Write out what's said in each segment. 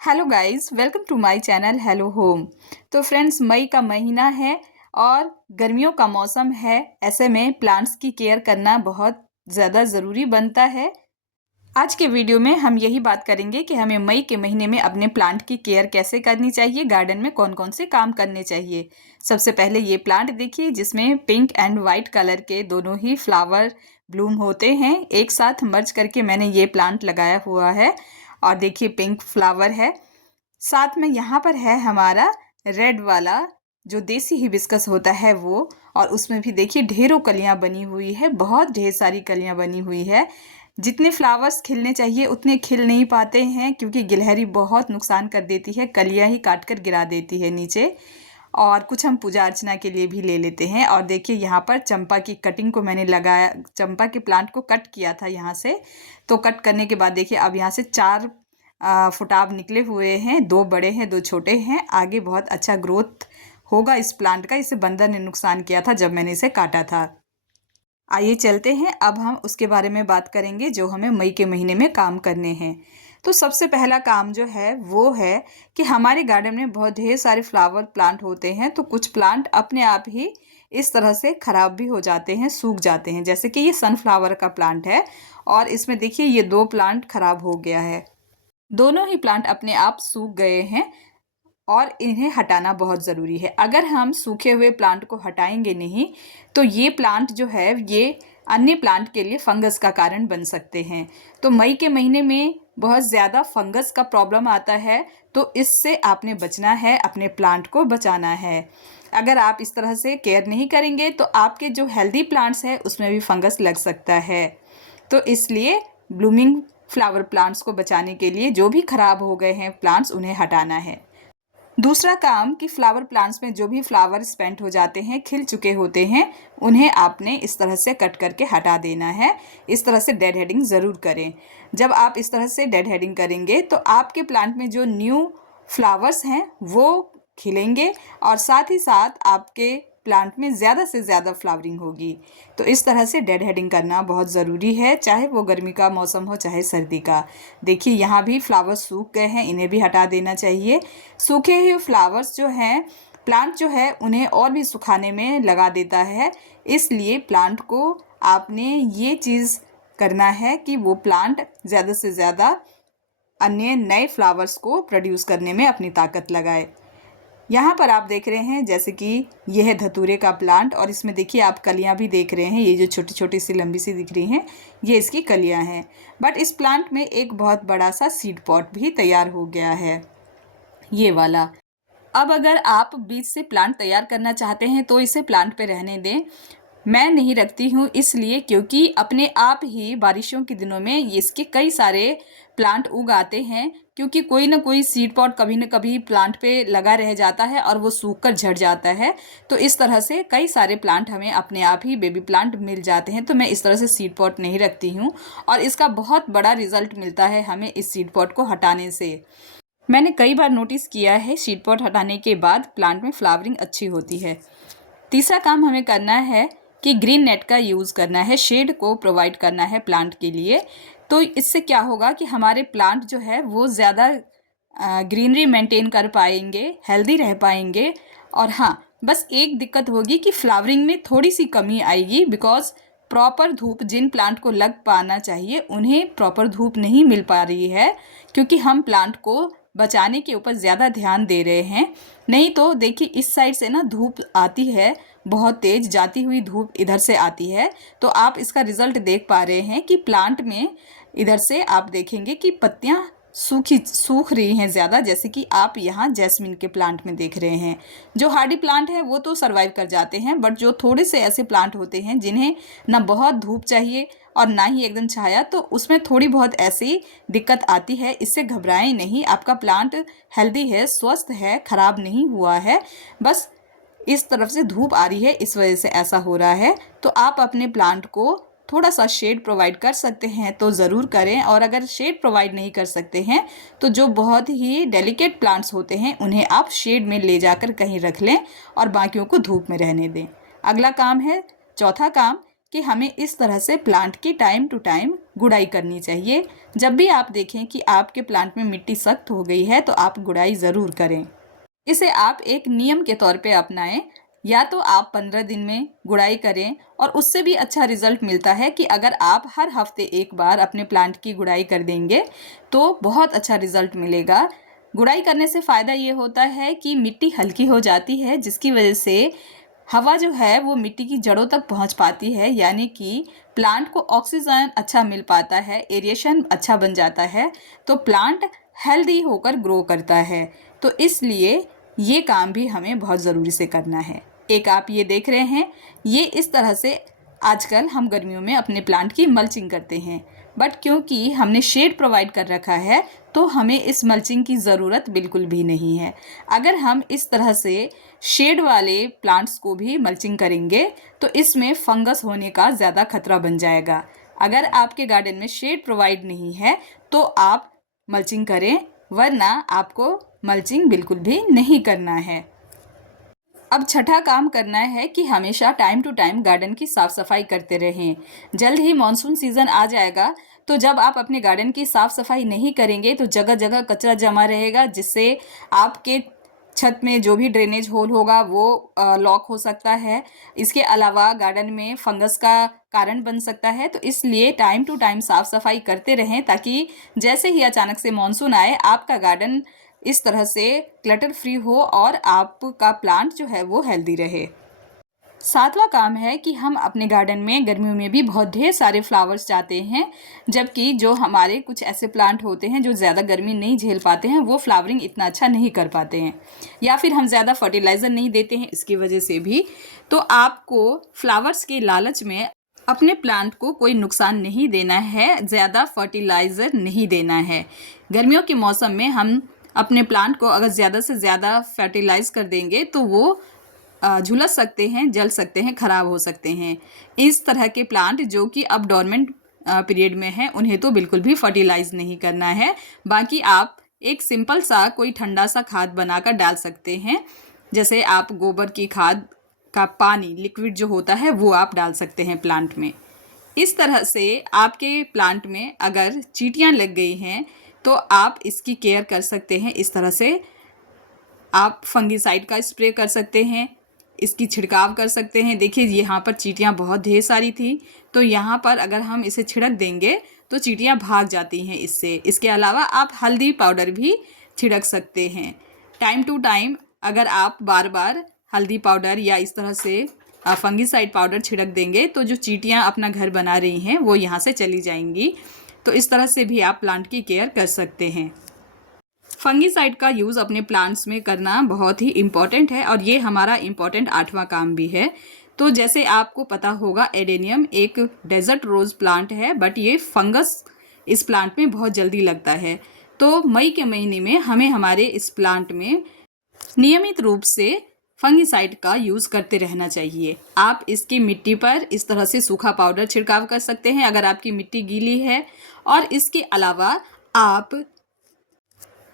Hello guys, welcome to my channel hello home. तो friends, मई का महीना है और गर्मियों का मौसम है। ऐसे में प्लांट्स की केयर करना बहुत ज़्यादा ज़रूरी बनता है। आज के वीडियो में हम यही बात करेंगे कि हमें मई के महीने में अपने प्लांट की केयर कैसे करनी चाहिए, गार्डन में कौन कौन से काम करने चाहिए। सबसे पहले ये प्लांट देखिए, जिसमें पिंक एंड वाइट कलर के दोनों ही फ्लावर ब्लूम होते हैं। एक साथ मर्ज करके मैंने ये प्लांट लगाया हुआ है और देखिए पिंक फ्लावर है। साथ में यहाँ पर है हमारा रेड वाला जो देसी हिबिस्कस होता है वो, और उसमें भी देखिए ढेरों कलियां बनी हुई है, बहुत ढेर सारी कलियां बनी हुई है। जितने फ्लावर्स खिलने चाहिए उतने खिल नहीं पाते हैं क्योंकि गिलहरी बहुत नुकसान कर देती है, कलियां ही काट कर गिरा देती है नीचे। और कुछ हम पूजा अर्चना के लिए भी ले लेते हैं। और देखिए यहाँ पर चंपा की कटिंग को मैंने लगाया, चंपा के प्लांट को कट किया था यहाँ से। तो कट करने के बाद देखिए अब यहाँ से 4 फुटाव निकले हुए हैं, 2 बड़े हैं 2 छोटे हैं। आगे बहुत अच्छा ग्रोथ होगा इस प्लांट का। इसे बंदर ने नुकसान किया था जब मैंने इसे काटा था। आइए चलते हैं, अब हम उसके बारे में बात करेंगे जो हमें मई के महीने में काम करने हैं। तो सबसे पहला काम जो है वो है कि हमारे गार्डन में बहुत ढेर सारे फ्लावर प्लांट होते हैं, तो कुछ प्लांट अपने आप ही इस तरह से ख़राब भी हो जाते हैं, सूख जाते हैं। जैसे कि ये सनफ्लावर का प्लांट है और इसमें देखिए ये 2 प्लांट ख़राब हो गया है। दोनों ही प्लांट अपने आप सूख गए हैं और इन्हें हटाना बहुत ज़रूरी है। अगर हम सूखे हुए प्लांट को हटाएंगे नहीं तो ये प्लांट जो है ये अन्य प्लांट के लिए फंगस का कारण बन सकते हैं। तो मई के महीने में बहुत ज़्यादा फंगस का प्रॉब्लम आता है, तो इससे आपने बचना है, अपने प्लांट को बचाना है। अगर आप इस तरह से केयर नहीं करेंगे तो आपके जो हेल्दी प्लांट्स हैं उसमें भी फंगस लग सकता है। तो इसलिए ब्लूमिंग फ्लावर प्लांट्स को बचाने के लिए जो भी खराब हो गए हैं प्लांट्स, उन्हें हटाना है। दूसरा काम कि फ्लावर प्लांट्स में जो भी फ्लावर स्पेंट हो जाते हैं, खिल चुके होते हैं, उन्हें आपने इस तरह से कट करके हटा देना है। इस तरह से डेड हेडिंग ज़रूर करें। जब आप इस तरह से डेड हेडिंग करेंगे तो आपके प्लांट में जो न्यू फ्लावर्स हैं वो खिलेंगे और साथ ही साथ आपके प्लांट में ज़्यादा से ज़्यादा फ्लावरिंग होगी। तो इस तरह से डेड हेडिंग करना बहुत ज़रूरी है, चाहे वो गर्मी का मौसम हो चाहे सर्दी का। देखिए यहाँ भी फ्लावर्स सूख गए हैं, इन्हें भी हटा देना चाहिए। सूखे हुए फ्लावर्स जो हैं, प्लांट जो है उन्हें और भी सुखाने में लगा देता है। इसलिए प्लांट को आपने ये चीज़ करना है कि वो प्लांट ज़्यादा से ज़्यादा अन्य नए फ्लावर्स को प्रोड्यूस करने में अपनी ताकत लगाए। यहाँ पर आप देख रहे हैं जैसे कि यह है धतूरे का प्लांट और इसमें देखिए आप कलियाँ भी देख रहे हैं। ये जो छोटी छोटी सी लंबी सी दिख रही हैं ये इसकी कलियाँ हैं। बट इस प्लांट में एक बहुत बड़ा सा सीड पॉट भी तैयार हो गया है, ये वाला। अब अगर आप बीज से प्लांट तैयार करना चाहते हैं तो इसे प्लांट पे रहने दें। मैं नहीं रखती हूँ इसलिए क्योंकि अपने आप ही बारिशों के दिनों में इसके कई सारे प्लांट उग आते हैं, क्योंकि कोई ना कोई सीड पॉट कभी ना कभी प्लांट पे लगा रह जाता है और वो सूख कर झड़ जाता है। तो इस तरह से कई सारे प्लांट हमें अपने आप ही बेबी प्लांट मिल जाते हैं। तो मैं इस तरह से सीड पॉट नहीं रखती हूँ और इसका बहुत बड़ा रिजल्ट मिलता है हमें इस सीड पॉट को हटाने से। मैंने कई बार नोटिस किया है सीड पॉट हटाने के बाद प्लांट में फ्लावरिंग अच्छी होती है। तीसरा काम हमें करना है कि ग्रीन नेट का यूज़ करना है, शेड को प्रोवाइड करना है प्लांट के लिए। तो इससे क्या होगा कि हमारे प्लांट जो है वो ज़्यादा ग्रीनरी मेंटेन कर पाएंगे, हेल्दी रह पाएंगे। और हाँ, बस एक दिक्कत होगी कि फ्लावरिंग में थोड़ी सी कमी आएगी, बिकॉज प्रॉपर धूप जिन प्लांट को लग पाना चाहिए उन्हें प्रॉपर धूप नहीं मिल पा रही है, क्योंकि हम प्लांट को बचाने के ऊपर ज़्यादा ध्यान दे रहे हैं। नहीं तो देखिए इस साइड से ना धूप आती है, बहुत तेज़ जाती हुई धूप इधर से आती है। तो आप इसका रिज़ल्ट देख पा रहे हैं कि प्लांट में इधर से आप देखेंगे कि पत्तियां सूख रही हैं ज़्यादा, जैसे कि आप यहाँ जैस्मिन के प्लांट में देख रहे हैं। जो हार्डी प्लांट है वो तो सर्वाइव कर जाते हैं, बट जो थोड़े से ऐसे प्लांट होते हैं जिन्हें ना बहुत धूप चाहिए और ना ही एकदम छाया, तो उसमें थोड़ी बहुत ऐसी दिक्कत आती है। इससे घबराएं नहीं, आपका प्लांट हेल्दी है, स्वस्थ है, ख़राब नहीं हुआ है। बस इस तरफ से धूप आ रही है, इस वजह से ऐसा हो रहा है। तो आप अपने प्लांट को थोड़ा सा शेड प्रोवाइड कर सकते हैं तो ज़रूर करें। और अगर शेड प्रोवाइड नहीं कर सकते हैं तो जो बहुत ही डेलिकेट प्लांट्स होते हैं उन्हें आप शेड में ले जाकर कहीं रख लें और बाकियों को धूप में रहने दें। अगला काम है, चौथा काम, कि हमें इस तरह से प्लांट की टाइम टू टाइम गुड़ाई करनी चाहिए। जब भी आप देखें कि आपके प्लांट में मिट्टी सख्त हो गई है तो आप गुड़ाई ज़रूर करें। इसे आप एक नियम के तौर पे अपनाएं। या तो आप 15 दिन में गुड़ाई करें, और उससे भी अच्छा रिजल्ट मिलता है कि अगर आप हर हफ्ते एक बार अपने प्लांट की गुड़ाई कर देंगे तो बहुत अच्छा रिजल्ट मिलेगा। गुड़ाई करने से फ़ायदा ये होता है कि मिट्टी हल्की हो जाती है, जिसकी वजह से हवा जो है वो मिट्टी की जड़ों तक पहुंच पाती है, यानी कि प्लांट को ऑक्सीजन अच्छा मिल पाता है, एरिएशन अच्छा बन जाता है, तो प्लांट हेल्दी होकर ग्रो करता है। तो इसलिए ये काम भी हमें बहुत ज़रूरी से करना है। एक आप ये देख रहे हैं, ये इस तरह से आजकल हम गर्मियों में अपने प्लांट की मल्चिंग करते हैं, बट क्योंकि हमने शेड प्रोवाइड कर रखा है तो हमें इस मल्चिंग की ज़रूरत बिल्कुल भी नहीं है। अगर हम इस तरह से शेड वाले प्लांट्स को भी मल्चिंग करेंगे तो इसमें फंगस होने का ज़्यादा खतरा बन जाएगा। अगर आपके गार्डन में शेड प्रोवाइड नहीं है तो आप मल्चिंग करें, वरना आपको मल्चिंग बिल्कुल भी नहीं करना है। अब छठा काम करना है कि हमेशा टाइम टू टाइम गार्डन की साफ़ सफाई करते रहें। जल्द ही मॉनसून सीज़न आ जाएगा, तो जब आप अपने गार्डन की साफ़ सफाई नहीं करेंगे तो जगह जगह कचरा जमा रहेगा, जिससे आपके छत में जो भी ड्रेनेज होल होगा वो लॉक हो सकता है। इसके अलावा गार्डन में फंगस का कारण बन सकता है। तो इसलिए टाइम टू टाइम साफ़ सफाई करते रहें, ताकि जैसे ही अचानक से मॉनसून आए आपका गार्डन इस तरह से क्लटर फ्री हो और आपका प्लांट जो है वो हेल्दी रहे। सातवां काम है कि हम अपने गार्डन में गर्मियों में भी बहुत ढेर सारे फ्लावर्स चाहते हैं, जबकि जो हमारे कुछ ऐसे प्लांट होते हैं जो ज़्यादा गर्मी नहीं झेल पाते हैं, वो फ्लावरिंग इतना अच्छा नहीं कर पाते हैं, या फिर हम ज़्यादा फर्टिलाइज़र नहीं देते हैं इसकी वजह से भी। तो आपको फ्लावर्स के लालच में अपने प्लांट को कोई नुकसान नहीं देना है, ज़्यादा फर्टिलाइज़र नहीं देना है। गर्मियों के मौसम में हम अपने प्लांट को अगर ज़्यादा से ज़्यादा फर्टिलाइज़ कर देंगे तो वो झुलस सकते हैं, जल सकते हैं, ख़राब हो सकते हैं। इस तरह के प्लांट जो कि अब डोरमेंट पीरियड में हैं, उन्हें तो बिल्कुल भी फर्टिलाइज़ नहीं करना है। बाकी आप एक सिंपल सा कोई ठंडा सा खाद बनाकर डाल सकते हैं, जैसे आप गोबर की खाद का पानी लिक्विड जो होता है वो आप डाल सकते हैं प्लांट में। इस तरह से आपके प्लांट में अगर चींटियाँ लग गई हैं तो आप इसकी केयर कर सकते हैं। इस तरह से आप फंगिसाइड का स्प्रे कर सकते हैं, इसकी छिड़काव कर सकते हैं। देखिए यहाँ पर चींटियाँ बहुत ढेर सारी थी, तो यहाँ पर अगर हम इसे छिड़क देंगे तो चींटियाँ भाग जाती हैं इससे। इसके अलावा आप हल्दी पाउडर भी छिड़क सकते हैं। टाइम टू टाइम अगर आप बार बार हल्दी पाउडर या इस तरह से फंगिसाइड पाउडर छिड़क देंगे तो जो चींटियाँ अपना घर बना रही हैं वो यहाँ से चली जाएंगी। तो इस तरह से भी आप प्लांट की केयर कर सकते हैं। फंगिसाइड का यूज़ अपने प्लांट्स में करना बहुत ही इम्पॉर्टेंट है, और ये हमारा इम्पॉर्टेंट 8वां काम भी है। तो जैसे आपको पता होगा, एडेनियम एक डेजर्ट रोज़ प्लांट है, बट ये फंगस इस प्लांट में बहुत जल्दी लगता है। तो मई के महीने में हमें हमारे इस प्लांट में नियमित रूप से फंगिसाइड का यूज़ करते रहना चाहिए। आप इसकी मिट्टी पर इस तरह से सूखा पाउडर छिड़काव कर सकते हैं अगर आपकी मिट्टी गीली है। और इसके अलावा आप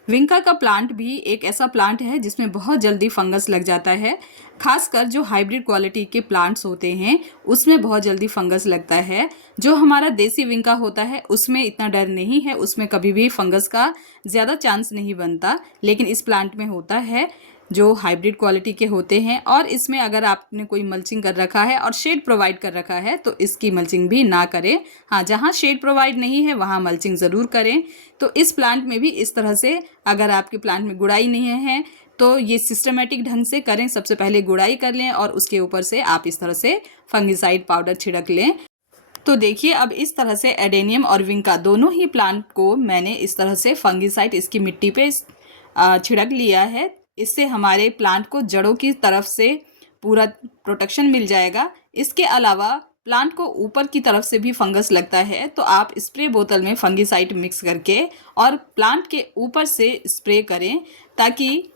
विंका का प्लांट भी एक ऐसा प्लांट है जिसमें बहुत जल्दी फंगस लग जाता है। खासकर जो हाइब्रिड क्वालिटी के प्लांट्स होते हैं उसमें बहुत जल्दी फंगस लगता है। जो हमारा देसी विंका होता है उसमें इतना डर नहीं है, उसमें कभी भी फंगस का ज़्यादा चांस नहीं बनता, लेकिन इस प्लांट में होता है जो हाइब्रिड क्वालिटी के होते हैं। और इसमें अगर आपने कोई मल्चिंग कर रखा है और शेड प्रोवाइड कर रखा है तो इसकी मल्चिंग भी ना करें। हाँ, जहाँ शेड प्रोवाइड नहीं है वहाँ मल्चिंग ज़रूर करें। तो इस प्लांट में भी इस तरह से अगर आपके प्लांट में गुड़ाई नहीं है तो ये सिस्टमेटिक ढंग से करें। सबसे पहले गुड़ाई कर लें और उसके ऊपर से आप इस तरह से फंगिसाइड पाउडर छिड़क लें। तो देखिए अब इस तरह से एडेनियम और विंका दोनों ही प्लांट को मैंने इस तरह से फंगिसाइड इसकी मिट्टी पे छिड़क लिया है। इससे हमारे प्लांट को जड़ों की तरफ से पूरा प्रोटेक्शन मिल जाएगा। इसके अलावा प्लांट को ऊपर की तरफ से भी फंगस लगता है तो आप स्प्रे बोतल में फंगिसाइड मिक्स करके और प्लांट के ऊपर से स्प्रे करें, ताकि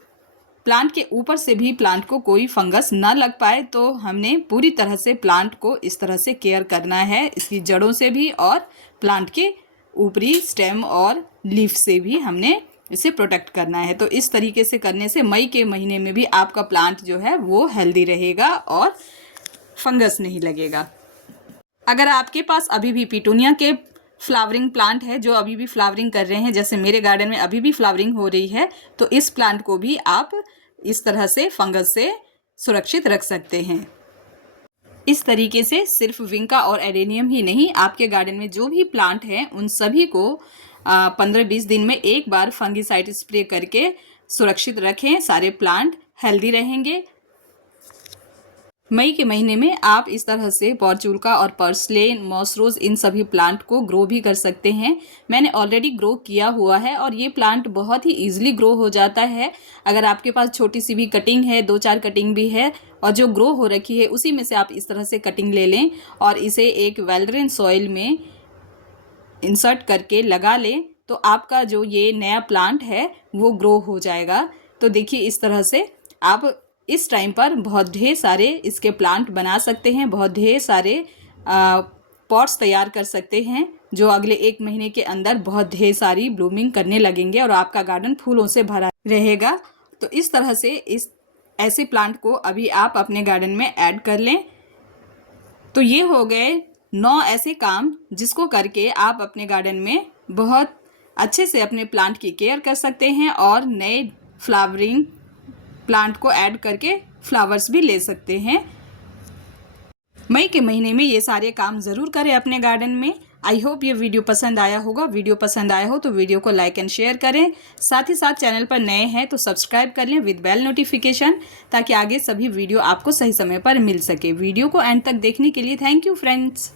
प्लांट के ऊपर से भी प्लांट को कोई फंगस ना लग पाए। तो हमने पूरी तरह से प्लांट को इस तरह से केयर करना है, इसकी जड़ों से भी और प्लांट के ऊपरी स्टेम और लीफ से भी हमने इसे प्रोटेक्ट करना है। तो इस तरीके से करने से मई के महीने में भी आपका प्लांट जो है वो हेल्दी रहेगा और फंगस नहीं लगेगा। अगर आपके पास अभी भी पिटूनिया के फ्लावरिंग प्लांट है जो अभी भी फ्लावरिंग कर रहे हैं, जैसे मेरे गार्डन में अभी भी फ्लावरिंग हो रही है, तो इस प्लांट को भी आप इस तरह से फंगस से सुरक्षित रख सकते हैं। इस तरीके से सिर्फ विंका और एडेनियम ही नहीं, आपके गार्डन में जो भी प्लांट हैं उन सभी को 15-20 दिन में एक बार फंगिसाइड स्प्रे करके सुरक्षित रखें। सारे प्लांट हेल्दी रहेंगे। मई के महीने में आप इस तरह से पॉर्चुल्का और पर्सलेन, मॉसरोज इन सभी प्लांट को ग्रो भी कर सकते हैं। मैंने ऑलरेडी ग्रो किया हुआ है और ये प्लांट बहुत ही ईजिली ग्रो हो जाता है। अगर आपके पास छोटी सी भी कटिंग है, 2-4 कटिंग भी है और जो ग्रो हो रखी है उसी में से आप इस तरह से कटिंग ले लें और इसे एक वेल ड्रेन सॉइल में इंसर्ट करके लगा लें, तो आपका जो ये नया प्लांट है वो ग्रो हो जाएगा। तो देखिए इस तरह से आप इस टाइम पर बहुत ढेर सारे इसके प्लांट बना सकते हैं, बहुत ढेर सारे पॉट्स तैयार कर सकते हैं जो अगले 1 महीने के अंदर बहुत ढेर सारी ब्लूमिंग करने लगेंगे और आपका गार्डन फूलों से भरा रहेगा। तो इस तरह से ऐसे प्लांट को अभी आप अपने गार्डन में ऐड कर लें। तो ये हो गए 9 ऐसे काम जिसको करके आप अपने गार्डन में बहुत अच्छे से अपने प्लांट की केयर कर सकते हैं और नए फ्लावरिंग प्लांट को ऐड करके फ्लावर्स भी ले सकते हैं। मई के महीने में ये सारे काम ज़रूर करें अपने गार्डन में। आई होप ये वीडियो पसंद आया होगा। वीडियो पसंद आया हो तो वीडियो को लाइक एंड शेयर करें। साथ ही साथ चैनल पर नए हैं तो सब्सक्राइब कर लें विद बेल नोटिफिकेशन, ताकि आगे सभी वीडियो आपको सही समय पर मिल सके। वीडियो को एंड तक देखने के लिए थैंक यू फ्रेंड्स।